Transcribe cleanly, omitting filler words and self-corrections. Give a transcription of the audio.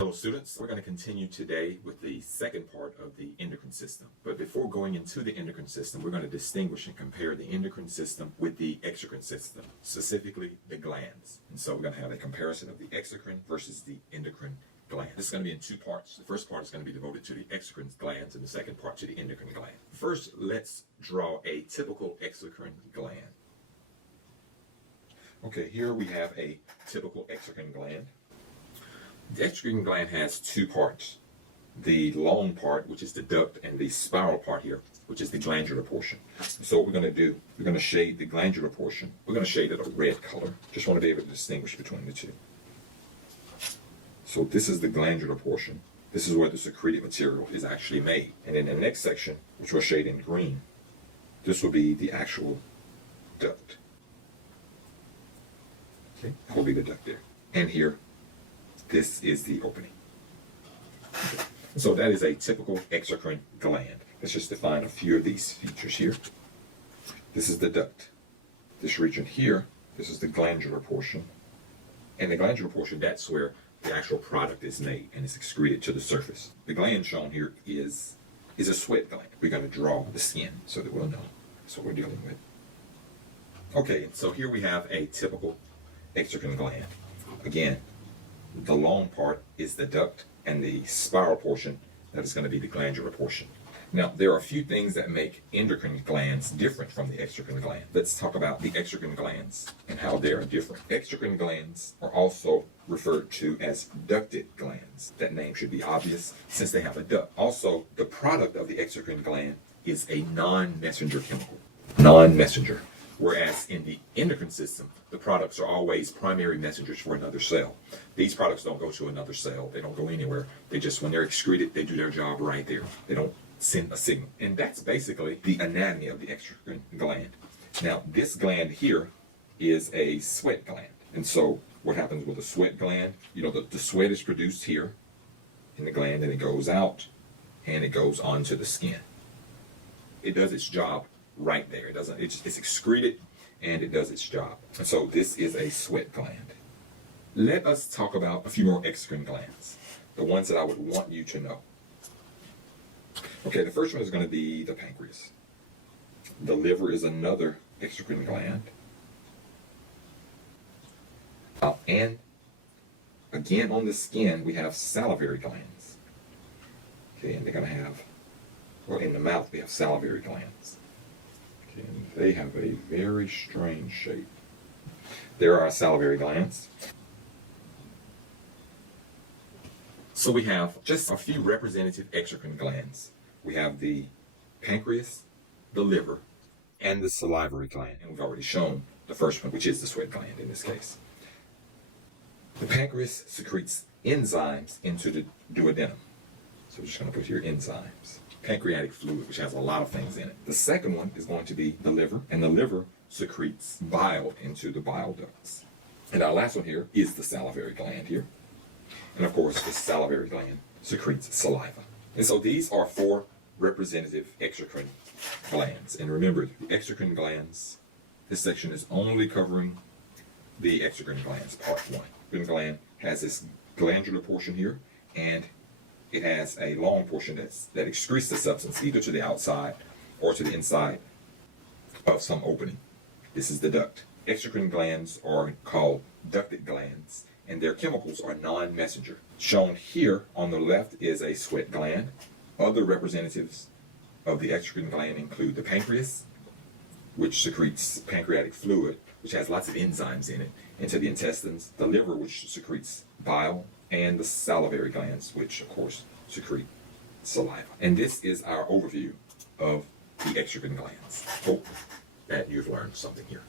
Hello students, we're going to continue today with the second part of the endocrine system. But before going into the endocrine system, we're going to distinguish and compare the endocrine system with the exocrine system, specifically the glands. And so we're going to have a comparison of the exocrine versus the endocrine gland. This is going to be in two parts. The first part is going to be devoted to the exocrine glands and the second part to the endocrine gland. First, let's draw a typical exocrine gland. Okay, here we have a typical exocrine gland. The exocrine gland has two parts. The long part, which is the duct, and the spiral part here, which is the glandular portion. So what we're going to do, we're going to shade the glandular portion. We're going to shade it a red color. Just want to be able to distinguish between the two. So this is the glandular portion. This is where the secreted material is actually made. And in the next section, which we'll shade in green, this will be the actual duct. Okay, that will be the duct there. And here, this is the opening. Okay. So that is a typical exocrine gland. Let's just define a few of these features here. This is the duct. This region here, this is the glandular portion. And the glandular portion, that's where the actual product is made and is excreted to the surface. The gland shown here is a sweat gland. We're going to draw the skin so that we'll know that's what we're dealing with. Okay, so here we have a typical exocrine gland. Again, the long part is the duct, and the spiral portion, that is going to be the glandular portion. Now, there are a few things that make endocrine glands different from the exocrine gland. Let's talk about the exocrine glands and how they are different. Exocrine glands are also referred to as ducted glands. That name should be obvious since they have a duct. Also, the product of the exocrine gland is a non-messenger chemical. Non-messenger. Whereas in the endocrine system, the products are always primary messengers for another cell. These products don't go to another cell. They don't go anywhere. They just, when they're excreted, they do their job right there. They don't send a signal. And that's basically the anatomy of the exocrine gland. Now, this gland here is a sweat gland. And so what happens with a sweat gland, you know, the sweat is produced here in the gland, and it goes out and it goes onto the skin. It does its job right there. It's excreted and it does its job. And so this is a sweat gland. Let us talk about a few more exocrine glands, the ones that I would want you to know. Okay, the first one is going to be the pancreas. The liver is another exocrine gland. And again, on the skin, we have salivary glands. Okay, and they're going to have, well, in the mouth, we have salivary glands. Okay, and they have a very strange shape. There are salivary glands. So we have just a few representative exocrine glands. We have the pancreas, the liver, and the salivary gland. And we've already shown the first one, which is the sweat gland in this case. The pancreas secretes enzymes into the duodenum. So we're just going to put here enzymes. Pancreatic fluid, which has a lot of things in it. The second one is going to be the liver, and the liver secretes bile into the bile ducts. And our last one here is the salivary gland here. And of course, the salivary gland secretes saliva. And so these are four representative exocrine glands. And remember, the exocrine glands, this section is only covering the exocrine glands, part one. The exocrine gland has this glandular portion here, and it has a long portion that excretes the substance either to the outside or to the inside of some opening. This is the duct. Exocrine glands are called ducted glands, and their chemicals are non-messenger. Shown here on the left is a sweat gland. Other representatives of the exocrine gland include the pancreas, which secretes pancreatic fluid, which has lots of enzymes in it, into the intestines, the liver, which secretes bile, and the salivary glands, which of course secrete saliva. And this is our overview of the exocrine glands. Hope that you've learned something here.